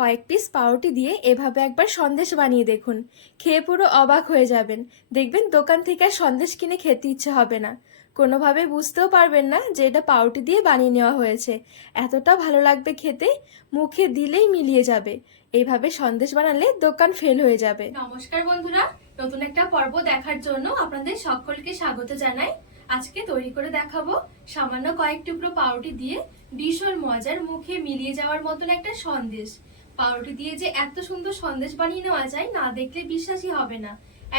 কয়েক পিস পাউরুটি দিয়ে এভাবে একবার সন্দেশ বানিয়ে দেখুন। খেয়ে পুরো অবাক হয়ে যাবেন। দেখবেন দোকান থেকে আর সন্দেশ কিনে খেতে ইচ্ছে হবে না। কোনোভাবে বুঝতেও পারবেন না যে এটা পাউরুটি দিয়ে বানিয়ে নেওয়া হয়েছে। এতটা ভালো লাগবে খেতে, মুখে দিলেই মিলিয়ে যাবে। এইভাবে সন্দেশ বানালে দোকান ফেল হয়ে যাবে। নমস্কার বন্ধুরা, নতুন একটা পর্ব দেখার জন্য আপনাদের সকলকে স্বাগত জানাই। আজকে তৈরি করে দেখাবো সামান্য কয়েক টুকরো পাউরুটি দিয়ে ভীষণ মজার মুখে মিলিয়ে যাওয়ার মতন একটা সন্দেশ। পাউরুটি দিয়ে যে এত সুন্দর সন্দেশ বানিয়ে নেওয়া যায়, না দেখলে বিশ্বাসই হবে না।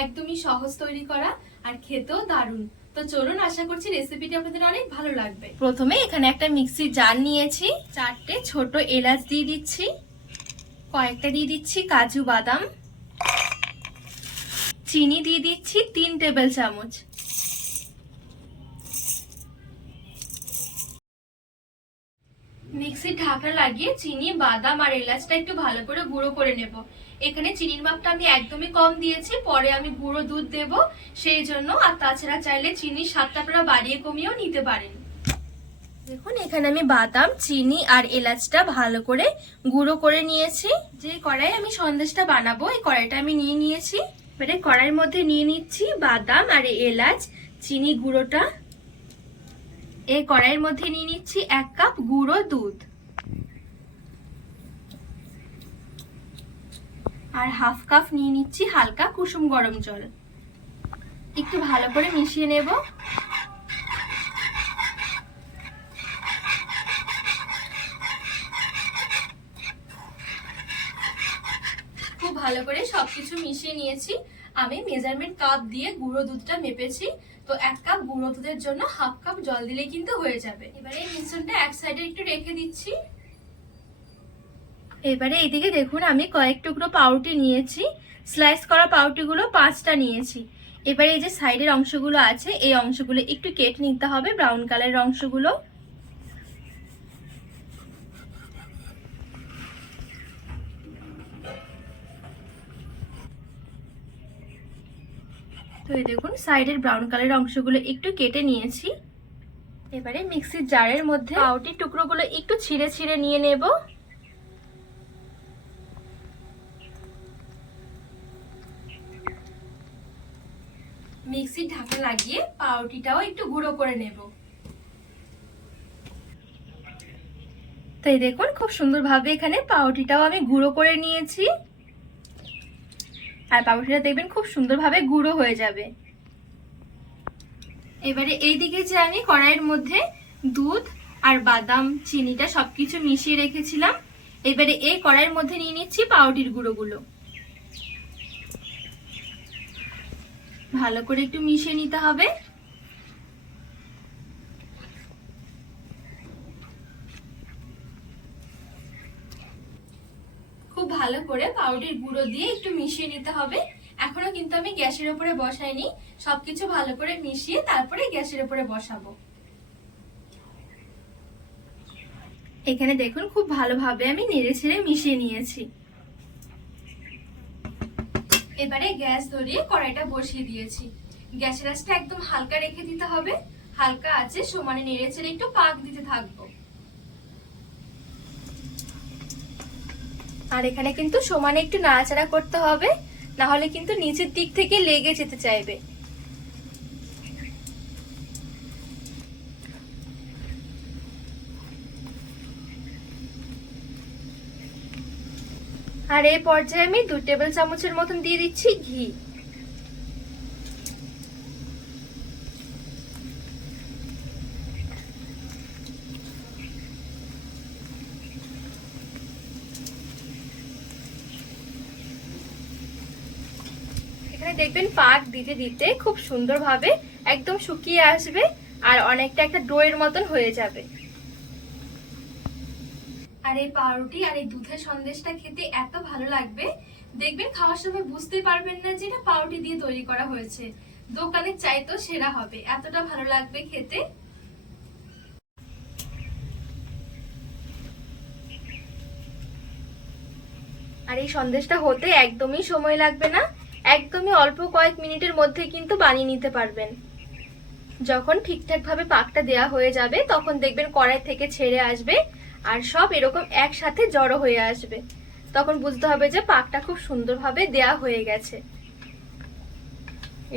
একদমই সহজ তৈরি করা আর খেতেও দারুণ। তো চলুন, আশা করছি রেসিপিটি আপনাদের অনেক ভালো লাগবে। প্রথমে এখানে একটা মিক্সি জার নিয়েছি। চারটে ছোট এলাচ দিয়ে দিচ্ছি। কয়েকটা দিয়ে দিচ্ছি কাজু বাদাম। চিনি দিয়ে দিচ্ছি তিন টেবিল চামচ। মিক্সির ঢাকনা লাগিয়ে চিনি, বাদাম আর এলাচটা একটু ভালো করে গুঁড়ো করে নেব। এখানে চিনির মাপটা আমি একদমই কম দিয়েছি, পরে আমি গুঁড়ো দুধ দেব, সেই জন্য। আর তাছাড়া চাইলে চিনির স্বাদটা আপনারা বাড়িয়ে কমিয়েও নিতে পারেন। দেখুন, এখানে আমি বাদাম, চিনি আর এলাচটা ভালো করে গুঁড়ো করে নিয়েছি। যে কড়াই আমি সন্দেশটা বানাবো, এই কড়াইটা আমি নিয়ে নিয়েছি। এবারে কড়াইয়ের মধ্যে নিয়ে নিচ্ছি বাদাম আর এলাচ, চিনি গুঁড়োটা। এই কড়াইয়ের মধ্যে নিয়ে নিচ্ছি এক কাপ গুঁড়ো দুধ। আর হাফ কাপ নিয়ে নিচ্ছি হালকা কুসুম গরম জল। একটু ভালো করে মিশিয়ে নেব। খুব ভালো করে সবকিছু মিশিয়ে নিয়েছি। আমি মেজারমেন্ট কাপ দিয়ে গুঁড়ো দুধটা মেপেছি। তো এক কাপ গুঁড়ো দুধের জন্য হাফ কাপ জল দিলে কিন্তু হয়ে যাবে। এবারে এই মিশ্রণটা এক সাইডে একটু রেখে দিচ্ছি। এবারে এইদিকে দেখুন, আমি কয়েক টুকরো পাউরুটি নিয়েছি। স্লাইস করা পাউরুটিগুলো পাঁচটা নিয়েছি। এবারে এই যে সাইডের অংশগুলো আছে, এই অংশগুলো একটু কেটে নিতে হবে ব্রাউন কালারের অংশগুলো। তো এই দেখুন, সাইডের ব্রাউন কালারের অংশগুলো একটু কেটে নিয়েছি। এবারে মিক্সির জারের মধ্যে পাউটির টুকরোগুলো একটু ছিঁড়ে ছিঁড়ে নিয়ে নেব। মিক্সির ঢাকা লাগিয়ে পাউটিটাও একটু গুঁড়ো করে নেব। তো এই দেখুন, খুব সুন্দরভাবে এখানে পাউটিটাও আমি গুঁড়ো করে নিয়েছি। আর পাপড়িটা দেখবেন খুব সুন্দরভাবে গুঁড়ো হয়ে যাবে। এবারে এই দিকে যে আমি কড়াইয়ের মধ্যে দুধ আর বাদাম, চিনিটা সবকিছু মিশিয়ে রেখেছিলাম। এবারে এই কড়াইয়ের মধ্যে নিয়ে নিচ্ছি পাউডির গুঁড়োগুলো। ভালো করে একটু মিশিয়ে নিতে হবে খুব ভালো করে পাউডার গুঁড়ো দিয়ে একটু মিশিয়ে নিতে হবে। এখনও কিন্তু আমি গ্যাসের উপরে বসাইনি। সবকিছু ভালো করে মিশিয়ে তারপরে গ্যাসের উপরে বসাবো। এখানে দেখুন, খুব ভালোভাবে আমি নেড়ে ছেড়ে মিশিয়ে নিয়েছি। এবারে গ্যাস ধরিয়ে কড়াইটা বসিয়ে দিয়েছি। গ্যাসের আঁচটা একদম হালকা রেখে দিতে হবে। হালকা আছে সমানে নেড়ে ছেড়ে একটু পাক দিতে থাকব। আর এখানে কিন্তু সমানে একটু নাড়াচাড়া করতে হবে না হলে কিন্তু নিচের দিক থেকে লেগে যেতে চাইবে। আর এই পর্যায়ে আমি দু টেবিল চামচের মতন দিয়ে দিচ্ছি ঘি। এখানে দেখবেন পাক দিতে দিতে খুব সুন্দরভাবে একদম শুকিয়ে আসবে আর অনেকটা একটা ডোয়ের মতন হয়ে যাবে। আর এই পাউরুটি আর এই দুধের সন্দেশটা খেতে এত ভালো লাগবে দেখবেন খাওয়ার সময় বুঝতে পারবেন না যে এটা পাউরুটি দিয়ে তৈরি করা হয়েছে। দোকানের চাইতেও সেরা হবে এতটা ভালো লাগবে খেতে। আর এই সন্দেশটা হতে একদমই সময় লাগবে না। একদমই অল্প কয়েক মিনিটের মধ্যে কিন্তু বানিয়ে নিতে পারবেন। যখন ঠিকঠাকভাবে পাকটা দেয়া হয়ে যাবে, তখন দেখবেন কড়াই থেকে ছেড়ে আসবে আর সব এরকম একসাথে জড়ো হয়ে আসবে। তখন বুঝতে হবে যে পাকটা খুব সুন্দরভাবে দেয়া হয়ে গেছে।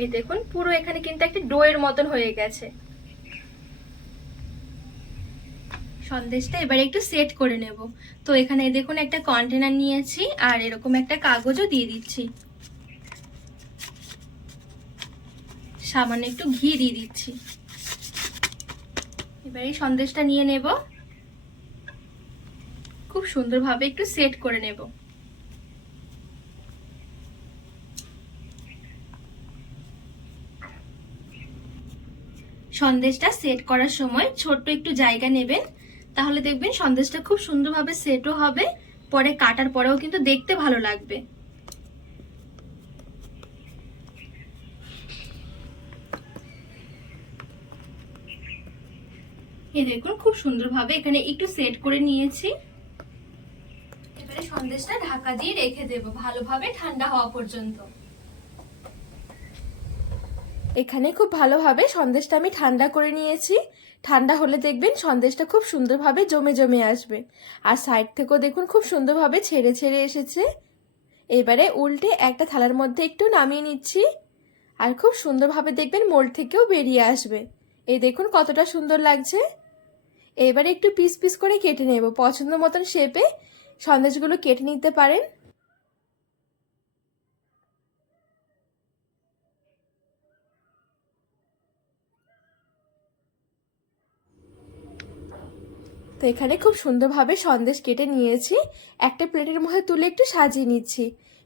এই দেখুন, পুরো এখানে কিন্তু একটা ডোয়ের মতন হয়ে গেছে। সন্দেশটা এবারে একটু সেট করে নেব। তো এখানে দেখুন একটা কন্টেনার নিয়েছি আর এরকম একটা কাগজও দিয়ে দিচ্ছি। সামান্য একটু ঘি দিয়ে দিচ্ছি। এবারে এই সন্দেশটা নিয়ে নেব। খুব সুন্দরভাবে একটু সেট করে নেব। সন্দেশটা সেট করার সময় ছোট্ট একটু জায়গা নেবেন। তাহলে দেখবেন সন্দেশটা খুব সুন্দরভাবে সেটও হবে। পরে কাটার পরেও কিন্তু দেখতে ভালো লাগবে। এই দেখুন, খুব সুন্দরভাবে এখানে একটু সেট করে নিয়েছি। এবারে সন্দেশটা ঢাকা দিয়ে রেখে দেব, ভালোভাবে ঠান্ডা হওয়া পর্যন্ত। এখানে খুব ভালোভাবে সন্দেশটা আমি ঠান্ডা করে নিয়েছি। ঠান্ডা হলে দেখবেন সন্দেশটা খুব সুন্দরভাবে জমে জমে আসবে। আর সাইড থেকেও দেখুন খুব সুন্দরভাবে ছেড়ে ছেড়ে এসেছে। এবারে উল্টে একটা থালার মধ্যে একটু নামিয়ে নিচ্ছি। আর খুব সুন্দরভাবে দেখবেন মোল থেকেও বেরিয়ে আসবে। এই দেখুন কতটা সুন্দর লাগছে। এবারে একটু পিস পিস করে কেটে নেব। পছন্দ মতন শেপে সন্দেশগুলো কেটে নিতে পারেন। তো এখানে খুব সুন্দরভাবে সন্দেশ কেটে নিয়েছি। একটা প্লেটের মধ্যে তুলে একটু সাজিয়ে নিচ্ছি।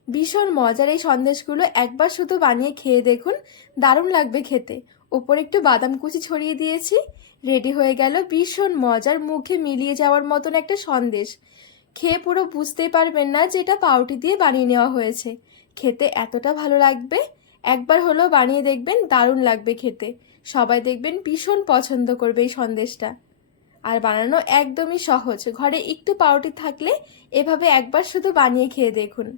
ভীষণ মজার এই সন্দেশগুলো। একবার শুধু বানিয়ে খেয়ে দেখুন, দারুণ লাগবে খেতে। ওপরে একটু বাদাম কুচি ছড়িয়ে দিয়েছি। রেডি হয়ে গেল ভীষণ মজার, মুখে মিলিয়ে যাওয়ার মতন একটা সন্দেশ। খেয়ে পুরো বুঝতেই পারবেন না যে এটা পাউটি দিয়ে বানিয়ে নেওয়া হয়েছে। খেতে এতটা ভালো লাগবে? একবার হলেও বানিয়ে দেখবেন, দারুণ লাগবে খেতে। সবাই দেখবেন ভীষণ পছন্দ করবে এই সন্দেশটা। আর বানানো একদমই সহজ। ঘরে একটু পাউটি থাকলে এভাবে একবার শুধু বানিয়ে খেয়ে দেখুন।